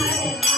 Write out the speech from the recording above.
Bye.